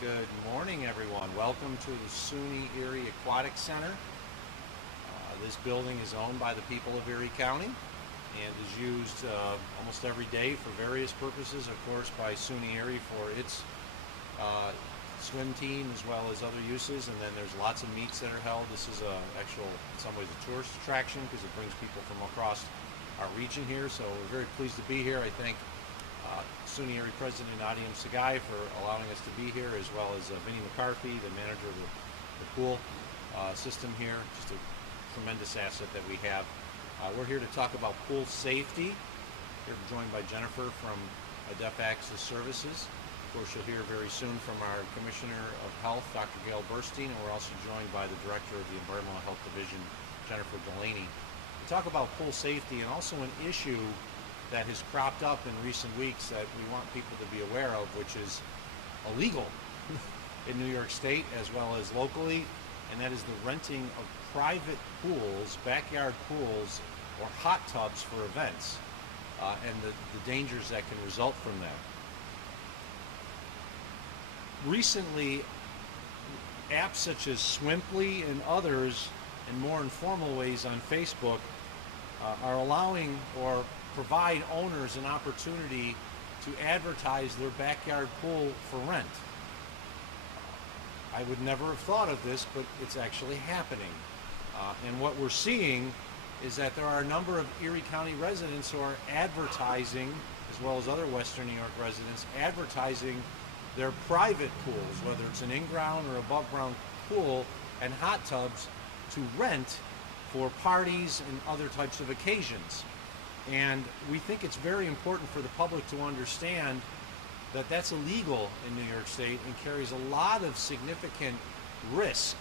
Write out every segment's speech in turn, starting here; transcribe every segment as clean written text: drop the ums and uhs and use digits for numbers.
Good morning, everyone. Welcome to the SUNY Erie Aquatic Center. This building is owned by the people of Erie County and is used almost every day for various purposes, of course, by SUNY Erie for its swim team as well as other uses. And then there's lots of meets that are held. This is in some ways, a tourist attraction because it brings people from across our region here. So we're very pleased to be here. I thank SUNY Erie President Nadim Sagai for allowing us to be here, as well as Vinnie McCarthy, the manager of the pool system here. Just a tremendous asset that we have. We're here to talk about pool safety. We're joined by Jennifer from Adept Access Services. Of course, you'll hear very soon from our Commissioner of Health, Dr. Gail Burstein, and we're also joined by the Director of the Environmental Health Division, Jennifer Delaney. We talk about pool safety and also an issue that has cropped up in recent weeks that we want people to be aware of, which is illegal in New York State as well as locally, and that is the renting of private pools, backyard pools, or hot tubs for events, and the dangers that can result from that. Recently, apps such as Swimply and others, in more informal ways on Facebook, are allowing or provide owners an opportunity to advertise their backyard pool for rent. I would never have thought of this, but it's actually happening. And what we're seeing is that there are a number of Erie County residents who are advertising, as well as other Western New York residents, advertising their private pools, whether it's an in-ground or above-ground pool, and hot tubs to rent for parties and other types of occasions. And we think it's very important for the public to understand that that's illegal in New York State and carries a lot of significant risk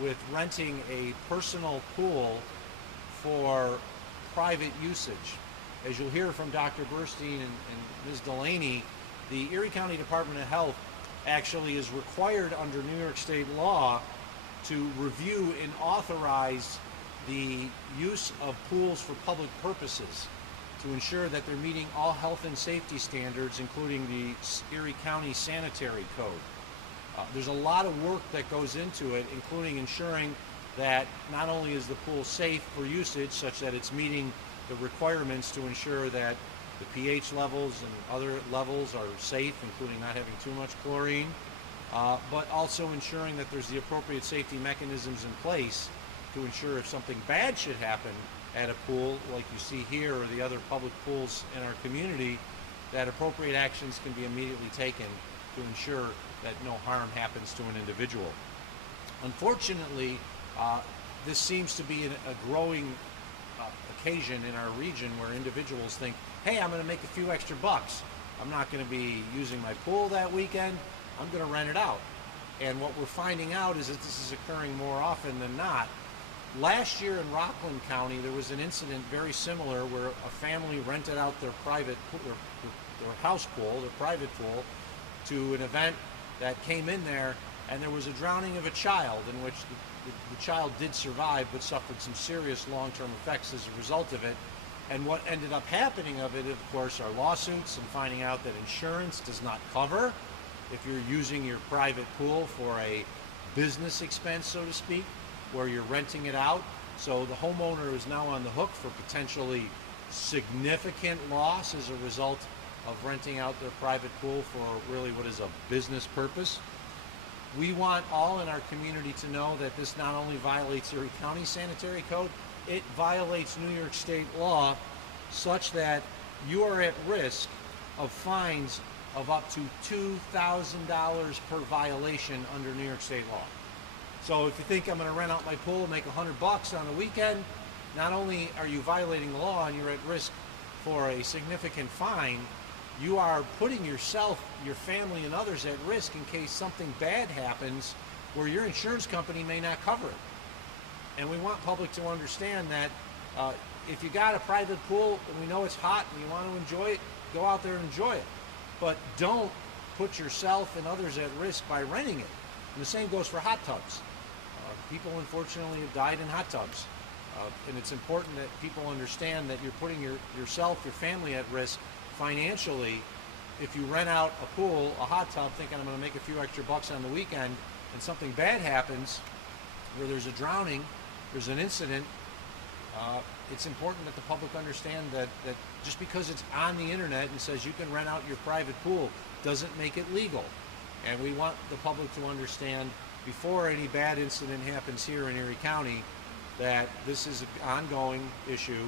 with renting a personal pool for private usage. As you'll hear from Dr. Burstein and Ms. Delaney, the Erie County Department of Health actually is required under New York State law to review and authorize the use of pools for public purposes to ensure that they're meeting all health and safety standards, including the Erie County Sanitary Code. There's a lot of work that goes into it, including ensuring that not only is the pool safe for usage, such that it's meeting the requirements to ensure that the pH levels and other levels are safe, including not having too much chlorine, but also ensuring that there's the appropriate safety mechanisms in place to ensure if something bad should happen at a pool, like you see here, or the other public pools in our community, that appropriate actions can be immediately taken to ensure that no harm happens to an individual. Unfortunately, this seems to be a growing occasion in our region where individuals think, hey, I'm going to make a few extra bucks. I'm not going to be using my pool that weekend. I'm going to rent it out. And what we're finding out is that this is occurring more often than not. Last year in Rockland County, there was an incident very similar where a family rented out their private pool, their house pool, their private pool, to an event that came in there, and there was a drowning of a child in which the child did survive but suffered some serious long-term effects as a result of it. And what ended up happening of it, of course, are lawsuits and finding out that insurance does not cover if you're using your private pool for a business expense, so to speak, where you're renting it out. So the homeowner is now on the hook for potentially significant loss as a result of renting out their private pool for really what is a business purpose. We want all in our community to know that this not only violates Erie County Sanitary Code, it violates New York State law, such that you are at risk of fines of up to $2,000 per violation under New York State law. So if you think I'm going to rent out my pool and make $100 on the weekend, not only are you violating the law and you're at risk for a significant fine, you are putting yourself, your family, and others at risk in case something bad happens where your insurance company may not cover it. And we want public to understand that if you got a private pool and we know it's hot and you want to enjoy it, go out there and enjoy it. But don't put yourself and others at risk by renting it. And the same goes for hot tubs. People, unfortunately, have died in hot tubs. And it's important that people understand that you're putting yourself, your family at risk financially if you rent out a pool, a hot tub, thinking I'm going to make a few extra bucks on the weekend, and something bad happens, where there's a drowning, there's an incident, it's important that the public understand that just because it's on the internet and says you can rent out your private pool doesn't make it legal. And we want the public to understand before any bad incident happens here in Erie County that this is an ongoing issue,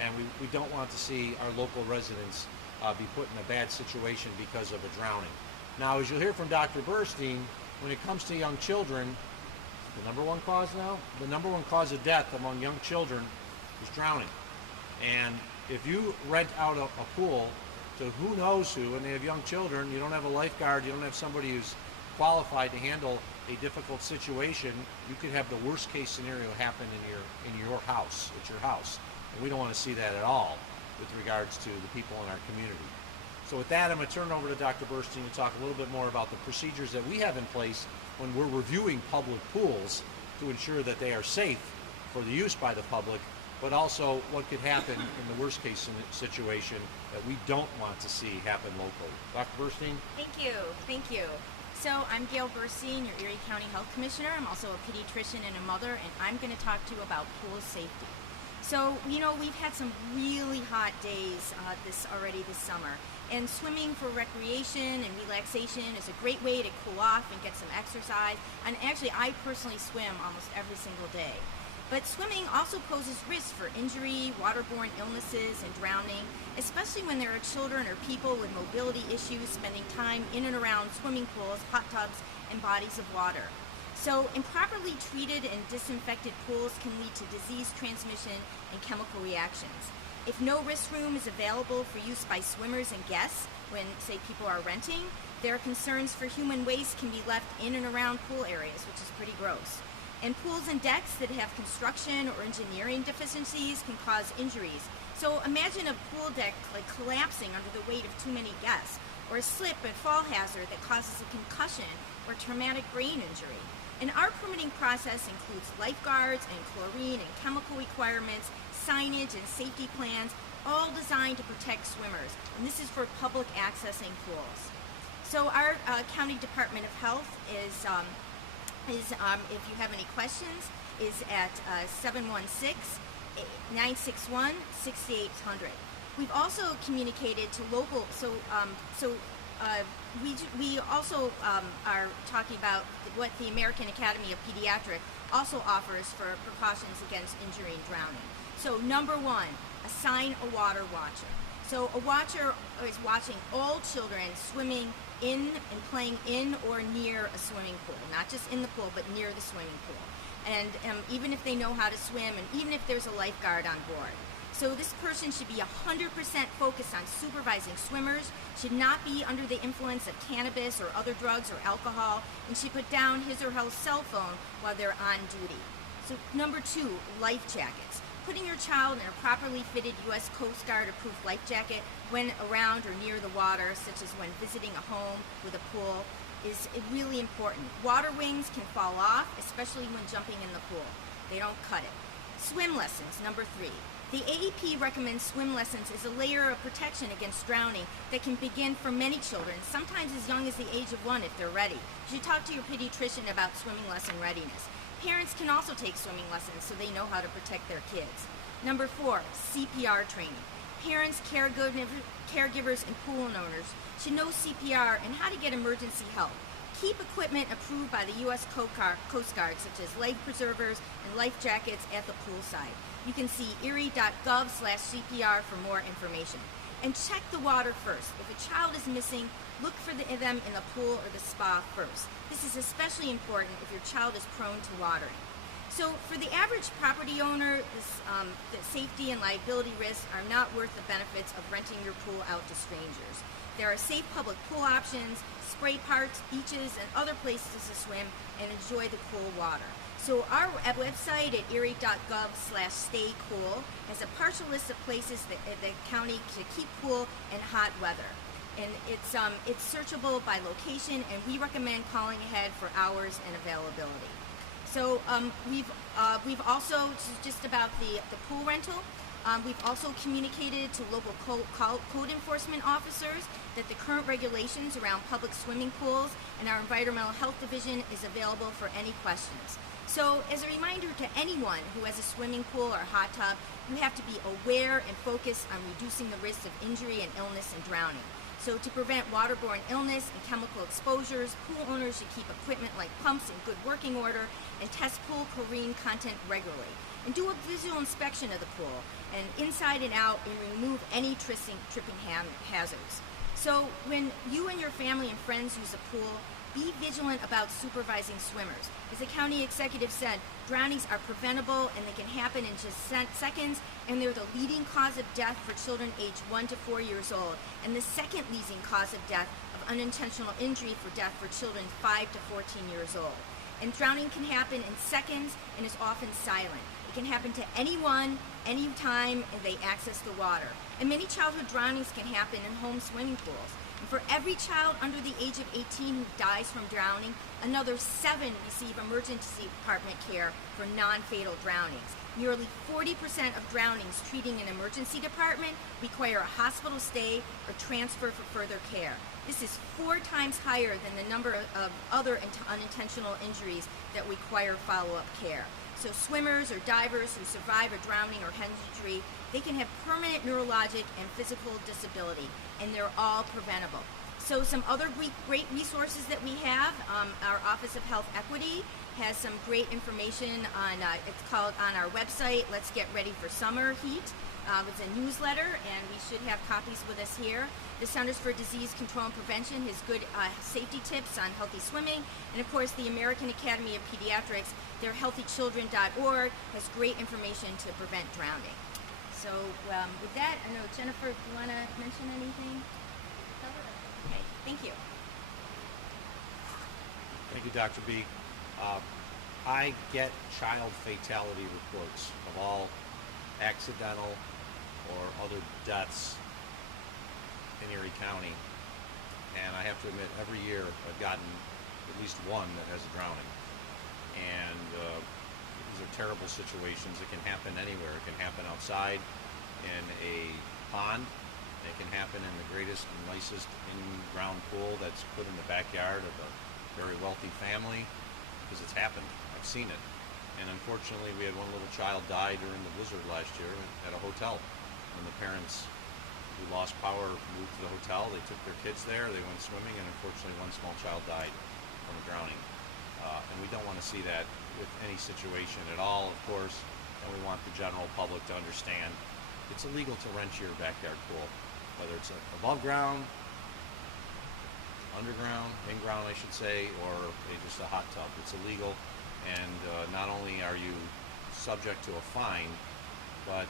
and we don't want to see our local residents be put in a bad situation because of a drowning. Now, as you'll hear from Dr. Burstein, when it comes to young children, the number one cause of death among young children is drowning. And if you rent out a pool to who knows who, and they have young children, you don't have a lifeguard, you don't have somebody who's qualified to handle a difficult situation, you could have the worst case scenario happen in your house, at your house. And we don't want to see that at all with regards to the people in our community. So with that, I'm going to turn it over to Dr. Burstein to talk a little bit more about the procedures that we have in place when we're reviewing public pools to ensure that they are safe for the use by the public, but also what could happen in the worst case situation that we don't want to see happen locally. Dr. Burstein? Thank you. So I'm Gail Burstein, your Erie County Health Commissioner. I'm also a pediatrician and a mother, and I'm going to talk to you about pool safety. So, we've had some really hot days this summer, and swimming for recreation and relaxation is a great way to cool off and get some exercise. And actually, I personally swim almost every single day. But swimming also poses risks for injury, waterborne illnesses, and drowning, especially when there are children or people with mobility issues spending time in and around swimming pools, hot tubs, and bodies of water. So improperly treated and disinfected pools can lead to disease transmission and chemical reactions. If no restroom is available for use by swimmers and guests when, say, people are renting, there are concerns for human waste can be left in and around pool areas, which is pretty gross. And pools and decks that have construction or engineering deficiencies can cause injuries. So imagine a pool deck collapsing under the weight of too many guests, or a slip and fall hazard that causes a concussion or traumatic brain injury. And our permitting process includes lifeguards and chlorine and chemical requirements, signage and safety plans, all designed to protect swimmers. And this is for public accessing pools. So our County Department of Health is if you have any questions, is at 716-961-6800. We've also communicated to local, we also are talking about what the American Academy of Pediatrics also offers for precautions against injury and drowning. So number one, assign a water watcher. So a watcher is watching all children swimming in and playing in or near a swimming pool, not just in the pool, but near the swimming pool. And even if they know how to swim, and even if there's a lifeguard on board. So this person should be 100% focused on supervising swimmers, should not be under the influence of cannabis or other drugs or alcohol, and should put down his or her cell phone while they're on duty. So number two, life jackets. Putting your child in a properly fitted U.S. Coast Guard approved life jacket when around or near the water, such as when visiting a home with a pool, is really important. Water wings can fall off, especially when jumping in the pool. They don't cut it. Swim lessons, number three. The AEP recommends swim lessons as a layer of protection against drowning that can begin for many children, sometimes as young as the age of 1 if they're ready. You should talk to your pediatrician about swimming lesson readiness. Parents can also take swimming lessons so they know how to protect their kids. Number four, CPR training. Parents, caregivers, and pool owners should know CPR and how to get emergency help. Keep equipment approved by the U.S. Coast Guard, such as life preservers and life jackets at the pool side. You can see erie.gov/CPR for more information. And check the water first. If a child is missing, look for them in the pool or the spa first. This is especially important if your child is prone to watering. So for the average property owner, the safety and liability risks are not worth the benefits of renting your pool out to strangers. There are safe public pool options, spray parks, beaches, and other places to swim and enjoy the cool water. So our website at erie.gov/staycool has a partial list of places that the county to keep cool in hot weather. And it's searchable by location, and we recommend calling ahead for hours and availability. So we've also, just about the pool rental, We've also communicated to local code enforcement officers that the current regulations around public swimming pools and our environmental health division is available for any questions. So as a reminder to anyone who has a swimming pool or hot tub, you have to be aware and focused on reducing the risks of injury and illness and drowning. So to prevent waterborne illness and chemical exposures, pool owners should keep equipment like pumps in good working order and test pool chlorine content regularly. And do a visual inspection of the pool and inside and out, and remove any tripping hazards. So when you and your family and friends use a pool, be vigilant about supervising swimmers. As the county executive said, drownings are preventable and they can happen in just seconds, and they're the leading cause of death for children aged 1 to 4 years old, and the second leading cause of death of unintentional injury for death for children 5 to 14 years old. And drowning can happen in seconds and is often silent. It can happen to anyone, anytime they access the water. And many childhood drownings can happen in home swimming pools. And for every child under the age of 18 who dies from drowning, another 7 receive emergency department care for non-fatal drownings. Nearly 40% of drownings treating an emergency department require a hospital stay or transfer for further care. This is 4 times higher than the number of other unintentional injuries that require follow-up care. So swimmers or divers who survive a drowning or head injury, they can have permanent neurologic and physical disability, and they're all preventable. So some other great resources that we have, our Office of Health Equity has some great information on, it's called on our website, Let's Get Ready for Summer Heat. It's a newsletter, and we should have copies with us here. The Centers for Disease Control and Prevention has good safety tips on healthy swimming. And of course, the American Academy of Pediatrics, their healthychildren.org, has great information to prevent drowning. So with that, I know, Jennifer, do you want to mention anything? Okay, thank you. Thank you, Dr. B. I get child fatality reports of all accidental or other deaths in Erie County, and I have to admit, every year I've gotten at least one that has a drowning. And these are terrible situations. It can happen anywhere. It can happen outside in a pond. It can happen in the greatest and nicest in-ground pool that's put in the backyard of a very wealthy family, because it's happened. I've seen it. And unfortunately, we had one little child die during the blizzard last year at a hotel. When the parents who lost power moved to the hotel, they took their kids there, they went swimming, and unfortunately one small child died from a drowning. And we don't want to see that with any situation at all, of course, and we want the general public to understand it's illegal to rent your backyard pool, whether it's above ground, underground, in-ground I should say, or just a hot tub. It's illegal, and not only are you subject to a fine, but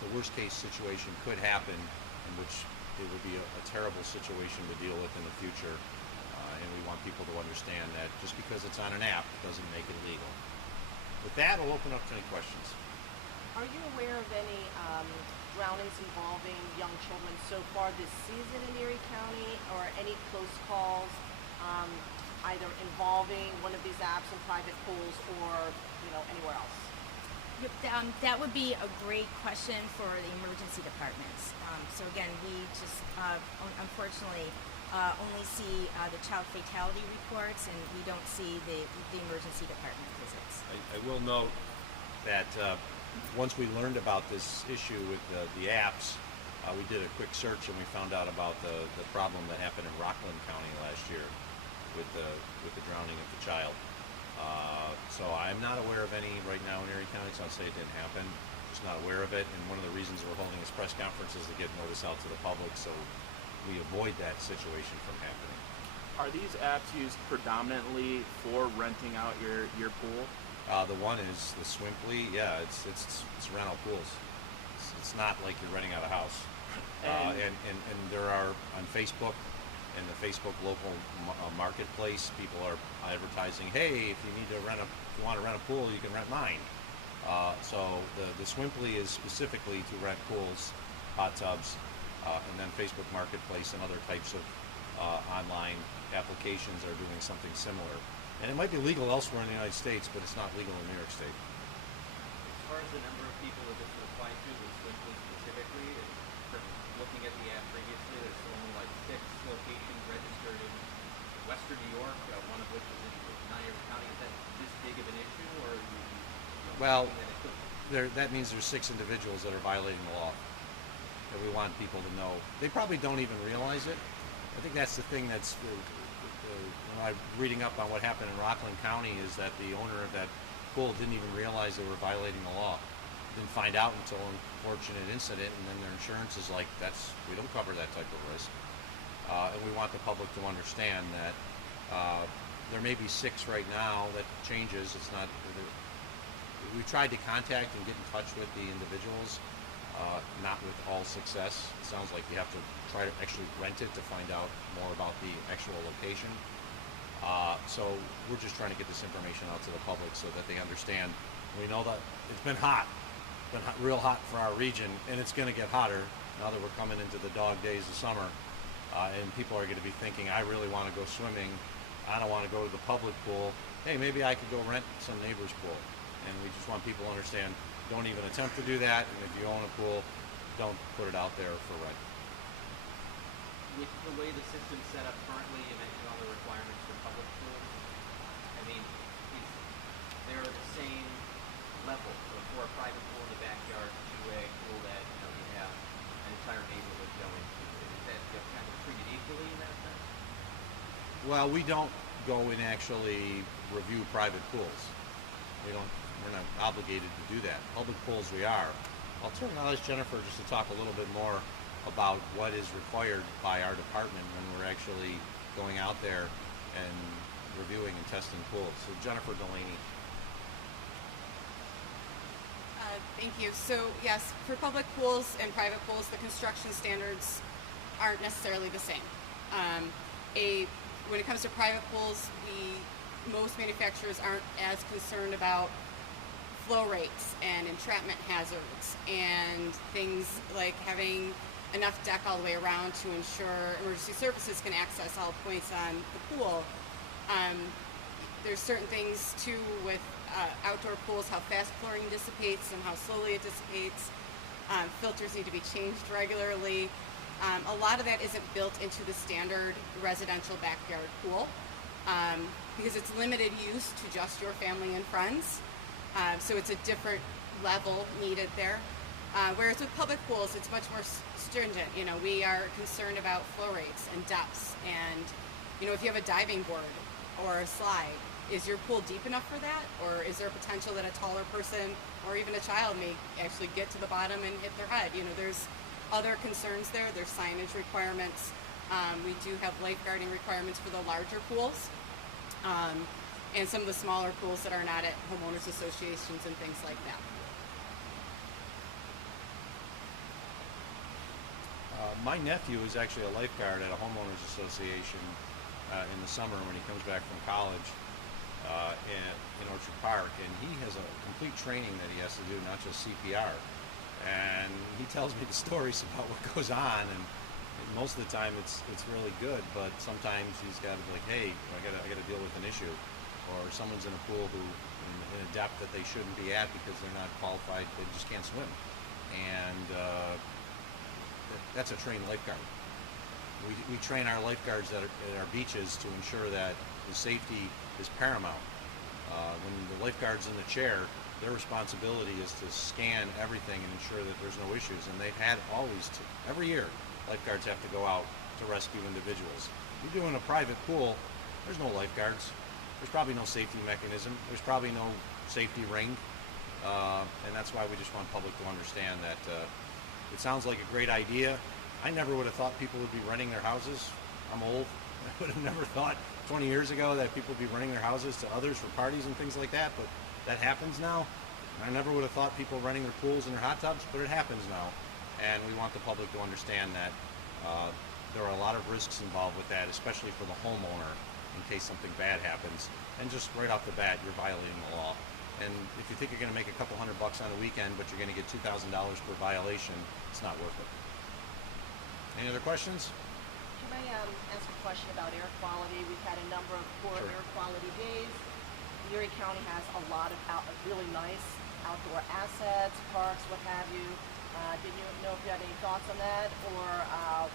the worst case situation could happen, in which it would be a terrible situation to deal with in the future, and we want people to understand that just because it's on an app doesn't make it illegal. With that, I'll open up to any questions. Are you aware of any drownings involving young children so far this season in Erie County, or any close calls either involving one of these apps in private pools or anywhere else? That would be a great question for the emergency departments. So again, we just unfortunately only see the child fatality reports, and we don't see the emergency department visits. I will note that once we learned about this issue with the apps, we did a quick search and we found out about the problem that happened in Rockland County last year with the drowning of the child. So I'm not aware of any right now in Erie County, so I'll say it didn't happen. Just not aware of it, and one of the reasons we're holding this press conference is to get notice out to the public so we avoid that situation from happening. Are these apps used predominantly for renting out your pool? The one is the Swimply. Yeah, it's rental pools. It's not like you're renting out a house. And there are on Facebook and the Facebook local marketplace, people are advertising, hey, if you want to rent a pool, you can rent mine. So the Swimply is specifically to rent pools, hot tubs, and then Facebook Marketplace and other types of online applications are doing something similar. And it might be legal elsewhere in the United States, but it's not legal in New York State. far as the number of people that this would apply to with Swiftly specifically, from looking at the app previously, there's only like 6 locations registered in Western New York, one of which is in Erie County. Is that this big of an issue, or are you Well, thinking that it could? that means there's 6 individuals that are violating the law. That we want people to know. They probably don't even realize it. I think that's the thing that's, when I'm reading up on what happened in Rockland County, is that the owner of that pool didn't even realize they were violating the law. Didn't find out until an unfortunate incident, and then their insurance is like, we don't cover that type of risk. And we want the public to understand that there may be 6 right now. That changes. It's not. We tried to contact and get in touch with the individuals. Not with all success. It sounds like you have to try to actually rent it to find out more about the actual location. So we're just trying to get this information out to the public so that they understand. We know that it's been hot, real hot for our region, and it's going to get hotter now that we're coming into the dog days of summer. And people are going to be thinking, I really want to go swimming. I don't want to go to the public pool. Hey, maybe I could go rent some neighbor's pool. And we just want people to understand, don't even attempt to do that, and if you own a pool, don't put it out there for rent. With the way the system's set up currently, you mentioned all the requirements for public pools. I mean, is there the same level for a private pool in the backyard to a pool that you have an entire neighborhood going to? Is that kind of treated equally in that sense? Well, we don't go and actually review private pools. We're not obligated to do that. Public pools we are. I'll ask Jennifer just to talk a little bit more about what is required by our department when we're actually going out there and reviewing and testing pools. So Jennifer Delaney. Thank you. So yes, for public pools and private pools, the construction standards aren't necessarily the same. When it comes to private pools, most manufacturers aren't as concerned about flow rates and entrapment hazards and things like having enough deck all the way around to ensure emergency services can access all points on the pool. There's certain things too with outdoor pools, how fast chlorine dissipates and how slowly it dissipates. Filters need to be changed regularly. A lot of that isn't built into the standard residential backyard pool because it's limited use to just your family and friends. So it's a different level needed there. Whereas with public pools, it's much more stringent. We are concerned about flow rates and depths. And, if you have a diving board or a slide, is your pool deep enough for that? Or is there potential that a taller person or even a child may actually get to the bottom and hit their head? There's other concerns there. There's signage requirements. We do have lifeguarding requirements for the larger pools. And some of the smaller pools that are not at homeowners associations and things like that. My nephew is actually a lifeguard at a homeowners association in the summer when he comes back from college in Orchard Park, and he has a complete training that he has to do, not just CPR. And he tells me the stories about what goes on, and most of the time it's really good, but sometimes he's got to be like, hey, I got to deal with an issue. Or someone's in a pool who in a depth that they shouldn't be at because they're not qualified, they just can't swim. And that's a trained lifeguard. We train our lifeguards at our beaches to ensure that the safety is paramount. When the lifeguard's in the chair, their responsibility is to scan everything and ensure that there's no issues. And they've had every year, lifeguards have to go out to rescue individuals. You're doing a private pool, there's no lifeguards. There's probably no safety mechanism. There's probably no safety ring. And that's why we just want public to understand that it sounds like a great idea. I never would have thought people would be renting their houses. I'm old. I would have never thought 20 years ago that people would be renting their houses to others for parties and things like that, but that happens now. And I never would have thought people renting their pools and their hot tubs, but it happens now. And we want the public to understand that there are a lot of risks involved with that, especially for the homeowner, in case something bad happens. And just right off the bat, you're violating the law. And if you think you're going to make a couple $100 on a weekend, but you're going to get $2,000 per violation, it's not worth it. Any other questions? Can I ask a question about air quality? We've had a number of poor Sure. air quality days. Erie County has a lot of really nice outdoor assets, parks, what have you. Didn't you know if you had any thoughts on that, or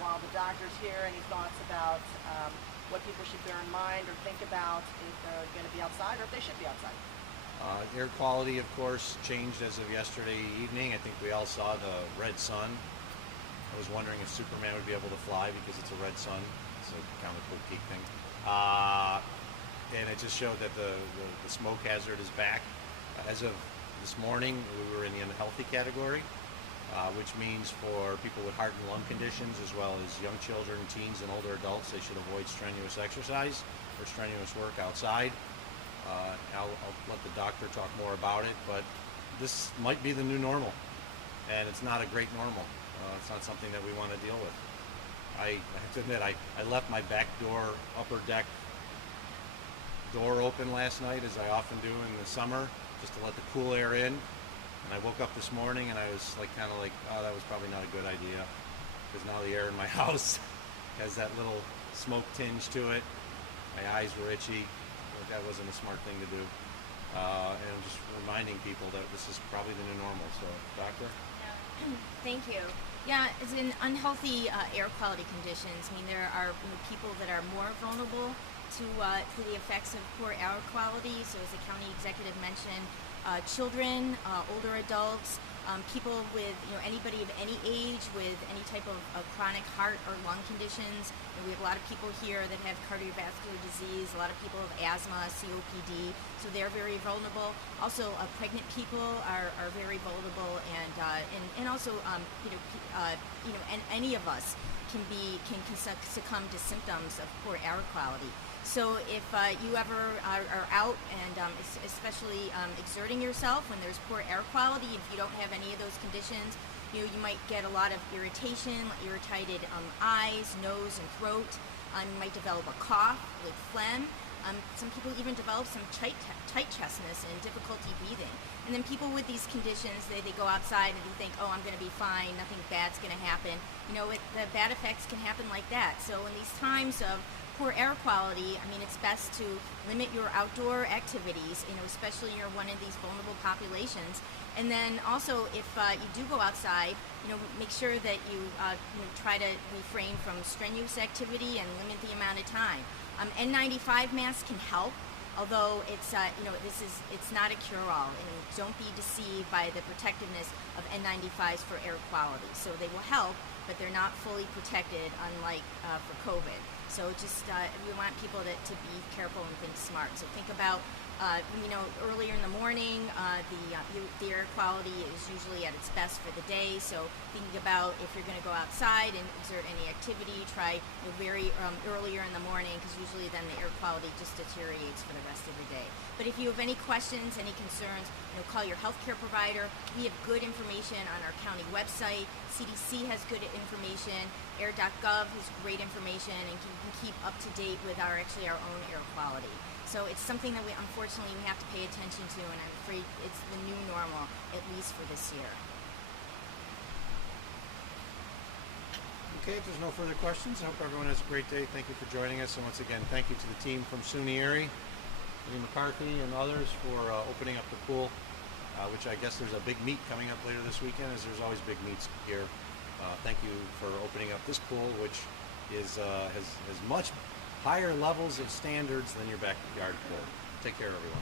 while the doctor's here, any thoughts about what people should bear in mind or think about if they're going to be outside or if they should be outside? Air quality, of course, changed as of yesterday evening. I think we all saw the red sun. I was wondering if Superman would be able to fly because it's a red sun. It's a comic book geek thing. And it just showed that the smoke hazard is back. As of this morning, we were in the unhealthy category, which means for people with heart and lung conditions, as well as young children, teens, and older adults, they should avoid strenuous exercise or strenuous work outside. I'll let the doctor talk more about it, but this might be the new normal, and it's not a great normal. It's not something that we want to deal with. I have to admit, I left my back door, upper deck door open last night, as I often do in the summer, just to let the cool air in. And I woke up this morning and I was kind of like, oh, that was probably not a good idea, because now the air in my house has that little smoke tinge to it. My eyes were itchy. That wasn't a smart thing to do. And I'm just reminding people that this is probably the new normal. So, doctor? Thank you. Yeah, as in unhealthy air quality conditions, I mean, there are people that are more vulnerable to the effects of poor air quality. So as the county executive mentioned, children, older adults, people with, anybody of any age with any type of chronic heart or lung conditions. We have a lot of people here that have cardiovascular disease, a lot of people have asthma, COPD, so they're very vulnerable. Also, pregnant people are very vulnerable, and also, and any of us can succumb to symptoms of poor air quality. So if you ever are out and especially exerting yourself when there's poor air quality, if you don't have any of those conditions, you might get a lot of irritation, irritated eyes, nose, and throat. You might develop a cough, like phlegm. Some people even develop some tight chestness and difficulty breathing. And then people with these conditions, they go outside and they think, oh, I'm going to be fine, nothing bad's going to happen. The bad effects can happen like that. So in these times of poor air quality, I mean, it's best to limit your outdoor activities, especially you're one of these vulnerable populations. And then also, if you do go outside, make sure that you try to refrain from strenuous activity and limit the amount of time. N95 masks can help, although it's it's not a cure-all, and don't be deceived by the protectiveness of N95s for air quality. So they will help, but they're not fully protected, unlike for COVID. So just we want people to be careful and think smart. So think about earlier in the morning, the air quality is usually at its best for the day. So thinking about if you're going to go outside and exert any activity, try very earlier in the morning, because usually then the air quality just deteriorates for the rest of the day. But if you have any questions, any concerns, call your healthcare provider. We have good information on our county website. CDC has good information. Air.gov has great information, and can keep up to date with our own air quality. So it's something that we unfortunately have to pay attention to, and I'm afraid it's the new normal, at least for this year. Okay, if there's no further questions, I hope everyone has a great day. Thank you for joining us, and once again, thank you to the team from SUNY Erie, Lee McCarthy, and others for opening up the pool, which I guess there's a big meet coming up later this weekend, as there's always big meets here. Thank you for opening up this pool, which has much higher levels of standards than your backyard pool. Take care, everyone.